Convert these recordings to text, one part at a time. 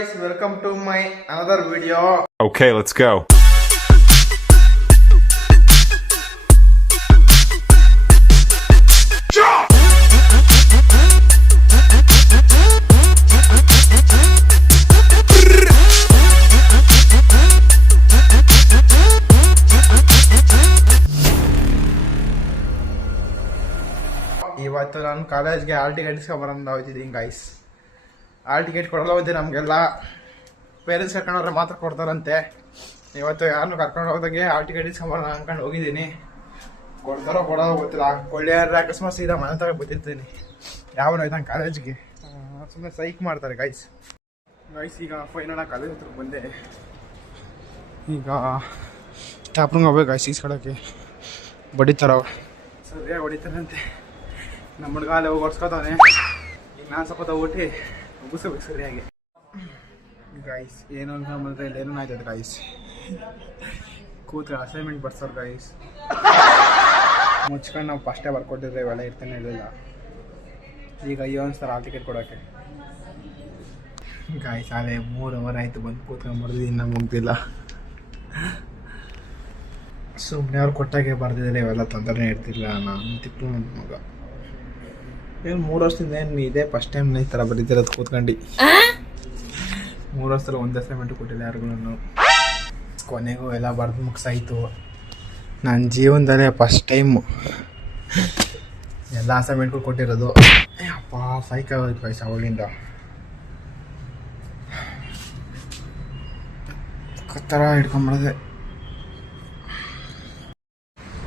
guys, welcome to my another video. Okay, let's go. ಇವತ್ತು ನಾನು ಕಾಲೇಜ್ಗೆ ಹಾಲ್ ಟಿಕೆಟ್ ಇಸ್ಕೊಂಬರಂತ ಹೋಗ್ತಿದ್ದೀನಿ ಗೈಸ್. ಹಾಲ್ ಟಿಕೆಟ್ ಕೊಡಲ್ಲ ಹೋಯ್ತು ನಮಗೆಲ್ಲ ಪೇರೆಂಟ್ಸ್ ಕರ್ಕೊಂಡವ್ರೆ ಮಾತ್ರ ಕೊಡ್ತಾರಂತೆ. ಇವತ್ತು ಯಾರನ್ನು ಕರ್ಕೊಂಡು ಹೋದಾಗೆ ಹಾಲ್ ಟಿಕೆಟ್ ಇಸ್ಕೊಂಬರೋಣ ಅನ್ಕೊಂಡು ಹೋಗಿದ್ದೀನಿ. ಕೊಡ್ತಾರೋ ಕೊಡೋದು ಗೊತ್ತಿಲ್ಲ. ಕೊಳ್ಳಿಯಾರ ಅಕಸ್ಮಾತ್ ಸೀದಾ ಮನೆ ತಗೊಂಡು ಗೊತ್ತಿರ್ತೀನಿ ಯಾವನು ಹೋಯ್ತಾನೆ ಕಾಲೇಜ್ಗೆ. ಸುಮ್ಮನೆ ಸೈಕ್ ಮಾಡ್ತಾರೆ ಗೈಸ್. ಈಗ ಫೈನಲ್ ಕಾಲೇಜ್ ಹತ್ರ ಬಂದೆ. ಈಗ ಸ್ಟಾಪ್ರಂಗೆ ಹೋಗ್ಬೇಕು ಗೈಸ್ ಈಸ್ಕೊಳಕ್ಕೆ. ಬಡಿತಾರ ಸರಿಯಾಗಿ ಹೊಡಿತಾರಂತೆ. ನಮ್ಮ ಹುಡುಗ ಅಲ್ಲಿ ಹೋಗಿ ಹೊಡ್ಸ್ಕೊತಾನೆ. ಈಗ ನಾನು ಸ್ವಲ್ಪ ತಗೊಟ್ಟು ಮುಗಿಸ್ಬೇಕು ಸರಿಯಾಗಿ. ಗೈಸ್ ಏನು ಅನ್ಕೊಂಬಂದ್ರೆ ಇಲ್ಲಿ ಏನೂ ಆಯ್ತದೆ ಗೈಸ್. ಕೂತ್ರೆ ಅಸೈನ್ಮೆಂಟ್ ಬರ್ಸೋರು ಗೈಸ್. ಮುಚ್ಕೊಂಡು ನಾವು ಫಸ್ಟೇ ಬರ್ಕೊಟ್ಟಿದ್ರೆ ಇವೆಲ್ಲ ಇರ್ತಾನೆ ಇರಲಿಲ್ಲ. ಈಗ ಅಯ್ಯೋ ಅನ್ಸ್ತಾರೆ ಹಾಲ್ ಟಿಕೆಟ್ ಕೊಡೋಕ್ಕೆ. ಗೈಸ್ ಅದೇ 3 ಅವರ್ ಆಯಿತು ಬಂದು ಕೂತ್ಕೊಂಡ್ಬರ್ದು, ಇನ್ನೂ ಮುಗ್ದಿಲ್ಲ. ಸುಮ್ಮನೆ ಅವ್ರು ಕೊಟ್ಟಾಗೆ ಬರ್ದಿದ್ರೆ ಇವೆಲ್ಲ ತೊಂದರೆ ಇರ್ತಿಲ್ಲ. ನಾನು ತಿಪ್ಪು ನನ್ನ ಮಗ ಏನು 3 ವರ್ಷದಿಂದ ಏನು ಇದೇ ಫಸ್ಟ್ ಟೈಮ್ ಈ ಥರ ಬರೀತಿರೋದು ಕೂತ್ಕೊಂಡು. 3 ವರ್ಷದಲ್ಲಿ ಒಂದು ಅಸೈನ್ಮೆಂಟು ಕೊಟ್ಟಿಲ್ಲ ಯಾರಿಗೂ. ಕೊನೆಗೂ ಎಲ್ಲ ಬರೆದು ಮುಗಿಸಾಯಿತು. ನನ್ನ ಜೀವನದಲ್ಲೇ ಫಸ್ಟ್ ಟೈಮು ಎಲ್ಲ ಅಸೈನ್ಮೆಂಟ್ಗಳು ಕೊಟ್ಟಿರೋದು. ಅಪ್ಪ ಸೈಕಾಗೋಯ್ತು ವಯಸ್ಸು ಅವಳಿಂದ. ಥರ ಹಿಡ್ಕೊಂಬಳದೆ.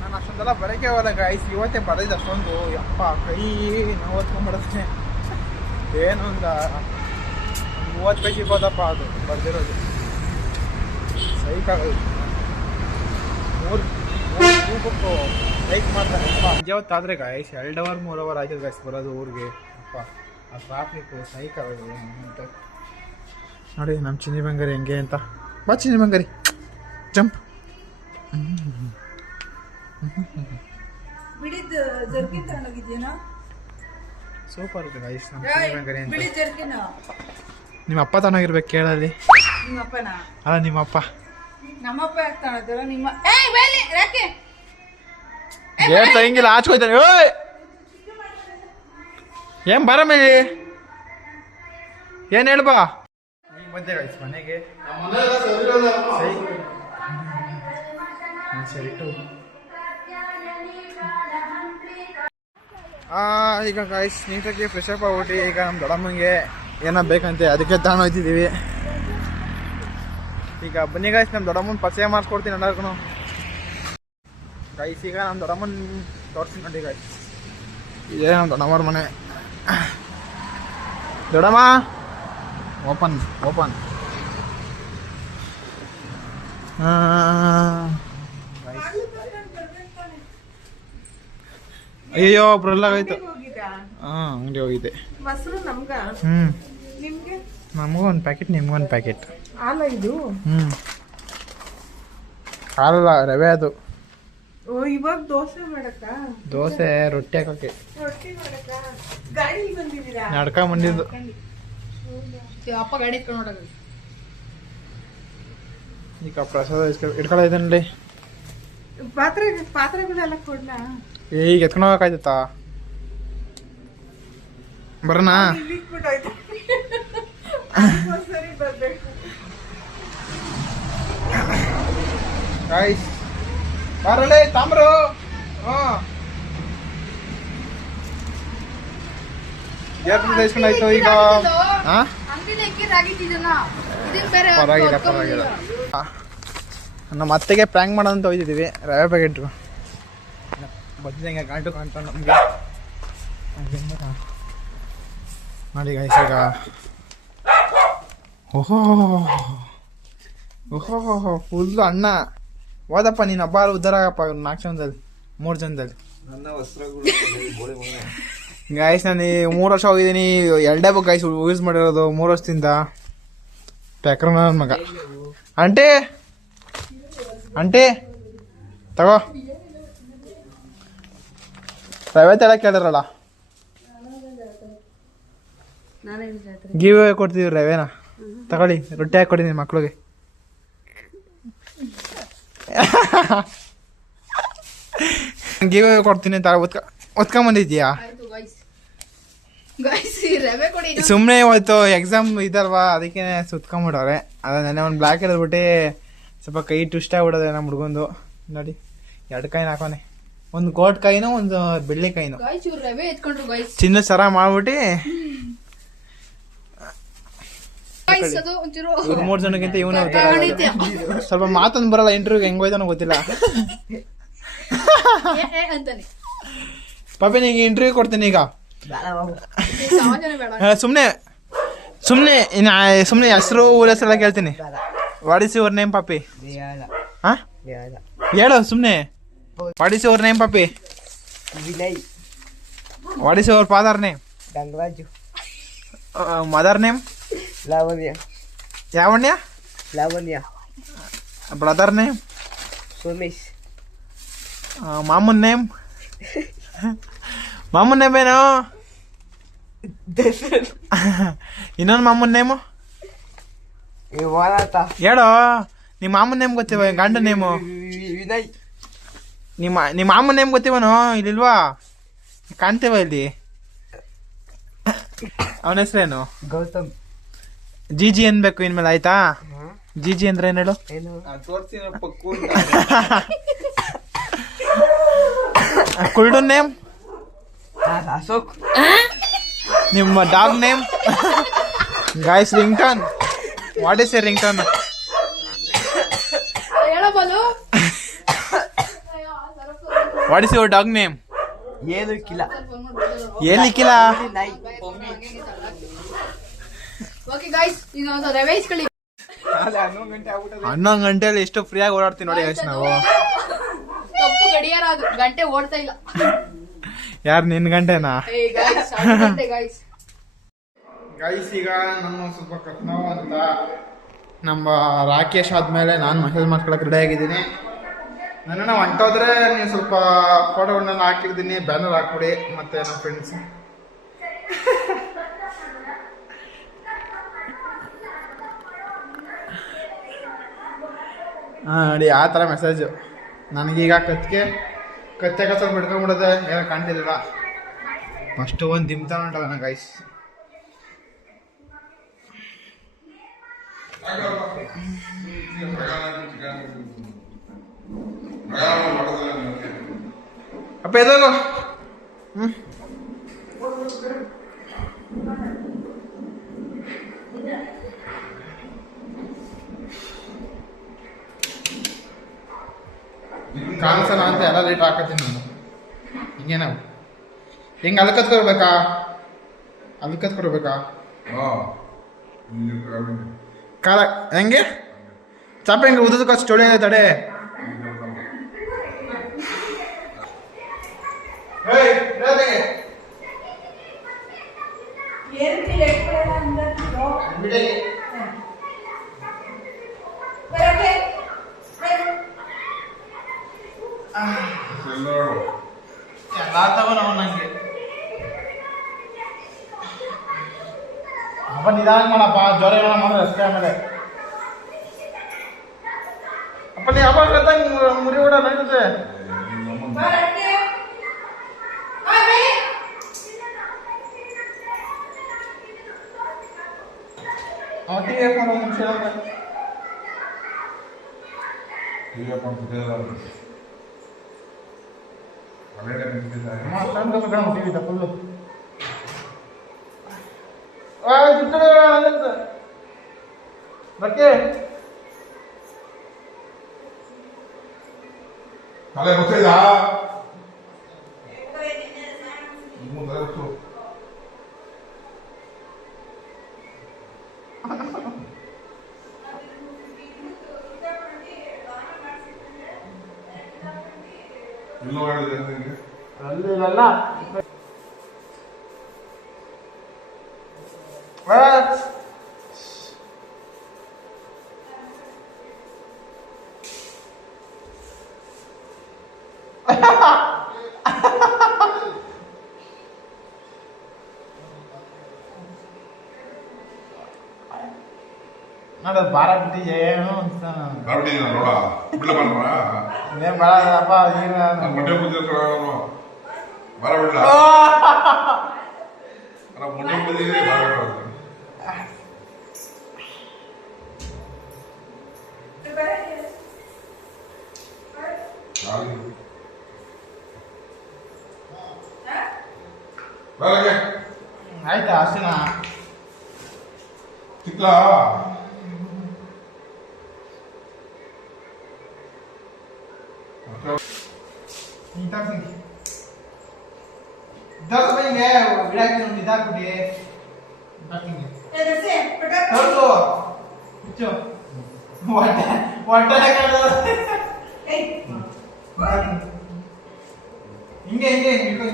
ನಾನು ಅಷ್ಟೊಂದೆಲ್ಲ ಬರೋಕ್ಕೆ ಹೋದ ಗಾಯ್ಸ್. ಇವತ್ತೇ ಬರೋದು ಅಷ್ಟೊಂದು. ಯಪ್ಪ ಕೈ ನಾವು ಹೊತ್ಕೊಂಡ್ಬಿಡುತ್ತೆ. ಏನು ಒಂದು 30 ಪೈಸೆ ಹೋದಪ್ಪ ಅದು ಬರ್ದಿರೋದು. ಸೈಕಾಗೋದು. 3 ಬುಕ್ಕು ಲೈಕ್ ಮಾಡ್ತಾರೆ. ಯಾವತ್ತಾದರೆ ಗಾಯ್ಸ್ 2 ಅವರ್ 3 ಅವರ್ ಆಯ್ತದೆ ಗಾಯ್ಸ್ ಬರೋದು ಊರಿಗೆ. ಅಪ್ಪ ಆ ಟ್ರಾಫಿಕ್ಕು ಸೈಕಾಗೋದು ಅಂತ ನೋಡಿ. ನಮ್ಮ ಚಿನ್ನಿ ಬಂಗಾರಿ ಹೆಂಗೆ ಅಂತ. ಬಾ ಚಿನ್ನಿ ಬಂಗಾರಿ ಜಂಪ್. ಸೂಪರ್ ಇದೆ ಗೈಸ್ ನಮ್ಮ ಚಿನ್ನಿ ಬಂಗಾರಿ ಅಂತ. ನಿಮ್ಮ ಅಪ್ಪ ತನಾಗಿರ್ಬೇಕು ಕೇಳಲ್ಲಿ. ಅಲ್ಲ ನಿಮ್ಮಪ್ಪ. ಹೇಳ್ತಾ ಹಿಂಗಿಲ್ಲ ಆಚ್ಕೋಯ್ತಾನೆ. ಓಯ್ ಏನ್ ಬರ ಮೇಲೆ ಏನ್ ಹೇಳ್ಬಾ. ಈಗ ಬಂದೆ ಗೈಸ್ ಮನೆಗೆ. ಈಗ ಗಾಯ್ಸ್ ನೀಟಾಗಿ ಫ್ರೆಶ್ ಅಪ್ ಆಗ್ಬಿಟ್ಟು ಈಗ ನಮ್ಮ ದೊಡ್ಡಮ್ಮಂಗೆ ಏನೋ ಬೇಕಂತೆ ಅದಕ್ಕೆ ತಗೊಂಡೋಗ್ತಿದ್ದೀವಿ. ಈಗ ಬನ್ನಿ ಗಾಯ್ಸ್ ನಮ್ಮ ದೊಡ್ಡಮ್ಮನ ಪರಿಚಯ ಮಾಡಿಸ್ಕೊಡ್ತೀನಿ ಎಲ್ಲರಿಗೂ ಗೈಸ್. ಈಗ ನಮ್ಮ ದೊಡ್ಡಮ್ಮನ ತೋರಿಸ್ತೀನಿ ನೋಡಿ ಗಾಯ್ಸ್. ಇದೇ ನಮ್ಮ ದೊಡ್ಡಮ್ಮರ ಮನೆ. ದೊಡ್ಡಮ್ಮ ಓಪನ್ ಓಪನ್. ಅಯ್ಯೋ ಒಬ್ರೆಲ್ಲ ಹೋಯ್ತು. ಅಂಗಡಿ ಹೋಗಿದ್ದೆ. ನಮಗೂ 1 ಪ್ಯಾಕೆಟ್ ನಿಮ್ಗೂ 1 ಪ್ಯಾಕೆಟ್. ಹಾಲಲ್ಲ ರವೆ ಅದು. ಇವಾಗ ದೋಸೆ ಮಾಡಕ್ಕ? ದೋಸೆ ರೊಟ್ಟಿ ಹಾಕಕ್ಕೆ ನಡ್ಕ ಬಂದಿದ್ದು. ಅಪ್ಪ ಗಾಡಿ ಇಟ್ಕೊಂಡು ಈಗ ಪ್ರಸಾದ ಇಟ್ಕೊಳ್ಳೋದೇನ್ರಿ. ಪಾತ್ರೆಗಳೆಲ್ಲ ಕೊಡ್ಲಾ? ಈಗ ಎತ್ಕೊಂಡು ಹೋಗಕ್ಕಾಯ್ತಾ? ಬರೋಣ. ಗಾಯ್ಸ್ ಬರಲೇ ತಾಮ್ರು. ಇಸ್ಕೊಂಡಾಯ್ತು ಈಗ. ಪರವಾಗಿಲ್ಲ ಪರವಾಗಿಲ್ಲ. ನಮ್ಮ ಅತ್ತೆಗೆ ಪ್ರ್ಯಾಂಕ್ ಮಾಡೋದಂತ ಹೋಗಿದ್ದೀವಿ. ರವೆ ಪ್ಯಾಕೆಟ್ ಬದ್ದಂಗೆ ಗಂಟು ಕಾಣ್ತಾ ನಮಗೆ ನೋಡಿ ಗಾಯ್ಸ್. ಈಗ ಓಹೋ ಓಹೋ ಫುಲ್ಲು ಅಣ್ಣ ಹೋದಪ್ಪ. ನೀನು ಹಬ್ಬ ಉದ್ದಾರ ಆಗಪ್ಪ 4 ಜನದಲ್ಲಿ 3 ಜನದಲ್ಲಿ. ಗಾಯ್ಸ್ ನಾನು 3 ವರ್ಷ ಹೋಗಿದ್ದೀನಿ. 2 ಬುಕ್ ಗಾಯ್ಸ್ ಯೂಸ್ ಮಾಡಿರೋದು 3 ವರ್ಷದಿಂದ. ಪ್ಯಾಕ್ರ ನನ್ನ ಮಗ. ಆಂಟಿ ಆಂಟಿ ತಗೋ ರವೆ ತಳ ಕೇಳಿದ್ರಲ್ಲ, ಗಿವ್ ಕೊಡ್ತಿದ್ವಿ ರವೆನಾ. ತಗೊಳ್ಳಿ ರೊಟ್ಟಿ ಹಾಕೊಡಿ ನಿಮ್ಮ ಮಕ್ಳಿಗೆ. ಗಿವ್ ಕೊಡ್ತೀನಿ ಅಂತ ಒತ್ಕೊಂಬಂದಿದ್ಯಾ? ಸುಮ್ಮನೆ ಇವತ್ತು ಎಕ್ಸಾಮ್ ಇದಲ್ವಾ ಅದಕ್ಕೆ ಸುತ್ಕೊಂಬಿಡವ್ರೆ. ಅದ ನೆನ್ನೆ ಒಂದು ಬ್ಲ್ಯಾಕ್ ಹಿಡಿದ್ಬಿಟ್ಟು ಸ್ವಲ್ಪ ಕೈ ಟ್ವಿಸ್ಟ್ ಆಗ್ಬಿಡೋದೆ ನಮ್ಮ ಹುಡ್ಗಂದು. ನೋಡಿ 2 ಕಾಯಿನ ಹಾಕೋನೆ, ಒಂದು ಗೋಲ್ಡ್ ಕಾಯಿನೋ ಒಂದು ಬೆಳ್ಳಿ ಕಾಯಿನೋ ಚಿನ್ನ ಸರ ಮಾಡ್ಬಿಟ್ಟು 3 ಜನಕ್ಕಿಂತ ಇವನು ಸ್ವಲ್ಪ ಮಾತೊಂದು ಬರಲ್ಲ. ಇಂಟರ್ವ್ಯೂಗೆ ಹೆಂಗ್ ಹೋಯ್ತಾನೋ ಗೊತ್ತಿಲ್ಲ. ಪಾಪಿ ನೀಗ ಇಂಟರ್ವ್ಯೂ ಕೊಡ್ತೀನಿ ಈಗ. ಸುಮ್ನೆ ಸುಮ್ನೆ ಸುಮ್ನೆ ಹೆಸರು ಊರ ಹೆಸರೆಲ್ಲ ಕೇಳ್ತೀನಿ. ವಾಟ್ ಇಸ್ ಯುವರ್ ನೇಮ್ ಪಾಪಿ? ಹೇಳು ಸುಮ್ನೆ. ವಾಟ್ ಇಸ್ ಯುವರ್ ನೇಮ್ ಪಾಪಿ? Vinay. What is your father name? Gangaraju. Mother name? Lavanya. ಯಾವಣ್ಯ? ಲಾವಣ್ಯ. Brother name? ಸೋಮೇಶ್. ಮಾಮೂನ್ ನೇಮ್? ಮಾಮೂನ್ ನೇಮ್ ಏನು? ಇನ್ನೊಂದು ಮಾಮೂನ್ ನೇಮು ಹೇಳೋ. ನಿಮ್ಮ ಮಾಮೂನ್ ನೇಮ್ ಗೊತ್ತಿವ? ಗಂಡ ನೇಮು? ವಿನಯ್. ನಿಮ್ಮ ಮಾಮೂನ್ ನೇಮ್ ಗೊತ್ತಿವನು? ಇಲ್ಲಿಲ್ವಾ? ಕಾಣ್ತೇವ ಇಲ್ಲಿ? ಅವನ ಹೆಸ್ರೇನು? ಗೌತಮ್. ಜಿ ಅನ್ಬೇಕು ಇನ್ಮೇಲೆ, ಆಯ್ತಾ? ಜಿ ಅಂದ್ರೆ ಏನ್ ಹೇಳು? ಕುಲ್ಡು ನೇಮ್? ಅಶೋಕ್. ನಿಮ್ಮ dog name? Guys ring tone. What is your ring tone? What is your dog name? ಏಲಿಕ್ಕಿಲ್ಲ. ಏಲಿಕ್ಕಿಲ್ಲ? 11 ಗಂಟೆಯಲ್ಲಿ ಎಷ್ಟು ಫ್ರೀ ಆಗಿ ಓಡಾಡ್ತೀವಿ ನೋಡಿ ಗೈಸ್ ನಾವು. ಗಂಟೆ ಓಡ್ತಾ ಇಲ್ಲ. ಯಾರು ನಿನ್ ಗಂಟೆನಾ? ಗೈಸ್ ಈಗ ನನ್ನ ಸ್ವಲ್ಪ ಕತ್ನೋವು ಅಂತ ನಮ್ಮ ರಾಕೇಶ್ ಆದ್ಮೇಲೆ ನಾನು ಮೆಸೇಜ್ ಮಾಡ್ಕೊಳಕ್ ರೆಡಿ ಆಗಿದ್ದೀನಿ. ನನ್ನ ಹೊಂಟೋದ್ರೆ ನೀವು ಸ್ವಲ್ಪ ಫೋಟೋಗಳನ್ನೆಲ್ಲ ಹಾಕಿರ್ತೀನಿ, ಬ್ಯಾನರ್ ಹಾಕ್ಬಿಡಿ. ಮತ್ತೆ ನಮ್ಮ ಫ್ರೆಂಡ್ಸ್ ನೋಡಿ ಆ ಥರ ಮೆಸೇಜು. ನನಗೀಗ ಕತ್ತೆ ಕಸ ಬಿಡ್ಕೊಂಡ್ಬಿಡೋದೆ, ಏನೋ ಕಾಣ್ತಿರ್ಲಿಲ್ಲ. ಅಷ್ಟು ಒಂದು ದಿಮ್ತಾ ಉಂಟಲ್ಲ ನನ್ನ ಗೈಸ್. ಅಪ್ಪ ಎದೋಗು. ಕಾಣಿಸೋಣ ಅಂತ ಎಲ್ಲ ಲೇಟ್ ಹಾಕತ್ತೀನಿ ನಾನು. ಹಿಂಗೆ ನಾವು ಹೆಂಗೆ ಅಲ್ಕತ್ಕೊಡ್ಬೇಕಾ? ಕಾಲ ಹೆಂಗೆ ಚಾಪ ಹೆಂಗೆ ಉದಕ್ಕೆ ಸ್ಟೋಡಿ ತಡೆ. ಎಲ್ಲ ತಗೋ ನಾವು ನಂಗೆ ಅಪ್ಪ ನಿಧಾನ ಮಾಡಪ್ಪ, ಜ್ವರ ಏನ ಮಾಡಿದ್ರೆ ಅಷ್ಟೇ. ಆಮೇಲೆ ಅಪ್ಪ ನೀ ಅಪ್ಪ ಮುರಿ ಕೂಡ ನಡೀತದೆ. ಫುಲ್ಲು ಬಕ್ಕೆ ತಲೆ ಗೊತ್ತಿಲ್ಲ. ಇಲ್ಲೂ ಹೇಳಿದೆ ನಿಮಗೆ ಅಲ್ಲಿಲ್ಲ. ಅದು ಭಾರ ಬಿಟ್ಟಿದೆ ಏನು ಅಂತ ಮಾಡ್ಬಿಟ್ಟಿದ್ದೀನಿ ನೋಡ ಬಿಡ್ಲ ಬರಮ್ಮ ಇನ್ನೇನು ಬರಲ್ಲಪ್ಪ ಈಗ ನನ್ನ ಮೊಟ್ಟೆ ಕೂತಿರ್ತಾರ ಬರ ಬಿಡ್ಲ ಅಲ್ಲ ಮೊಟ್ಟೆ ಕೂತಿದ್ರೆ ಬರ ಆಯ್ತಾ ಅಷ್ಟೇನಾ ಚಿಕ್ಲಾ ಹಿಂಗೆ ಬಿಡಾಕಿ ನೋಡಿ ಇದಾಕ್ಬಿಡಿ ಹೊರಟು ಹುಚ್ಚು ಹೊಟ್ಟೆ ಹಿಂಗೆ ಹಿಂಗೆ ಹಿಂಗೆ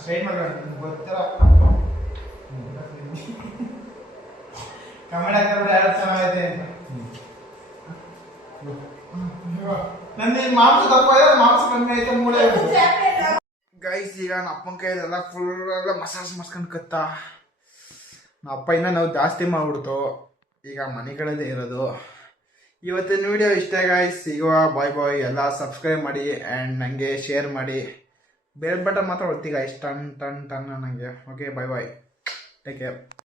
ಸ್ಟ್ರೈಟ್ ಮಾಡ್ಬೇಡ ಗೊತ್ತಿಲ್ಲ ಕಮೆಂಟ್ ಹಾಕಿದ್ರೆ ಯಾರು ಚೆನ್ನಾಗೈತೆ ಅಂತ ನನ್ನ ಮಾಂಸ ತಪ್ಪ ಮಾಂಸ ಕಮ್ಮಿ ಐತೆ ಮೂಳೆ ಗೈಸ್ ಈಗ ನಮ್ಮ ಅಪ್ಪನ ಕೈಯಲ್ಲೆಲ್ಲ ಫುಲ್ ಎಲ್ಲ ಮಸಾಜ್ ಮಾಡ್ಕೊಂಡು ಕತ್ತ ನಮ್ಮ ಅಪ್ಪ ಇಂದ ನಾವು ಜಾಸ್ತಿ ಮಾಡ್ಬಿಡ್ತು ಈಗ ಮನೆ ಕಡೆದೇ ಇರೋದು ಇವತ್ತಿನ ವಿಡಿಯೋ ಇಷ್ಟ ಗೈಸ್ ಈಗ ಬಾಯ್ ಬಾಯ್ ಎಲ್ಲ ಸಬ್ಸ್ಕ್ರೈಬ್ ಮಾಡಿ ಆ್ಯಂಡ್ ನನಗೆ ಶೇರ್ ಮಾಡಿ ಬೇರೆ ಬಟನ್ ಮಾತ್ರ ಒತ್ತಿ ಗೈಸ್ ಟನ್ ಟನ್ ಟನ್ ನನಗೆ okay bye bye take care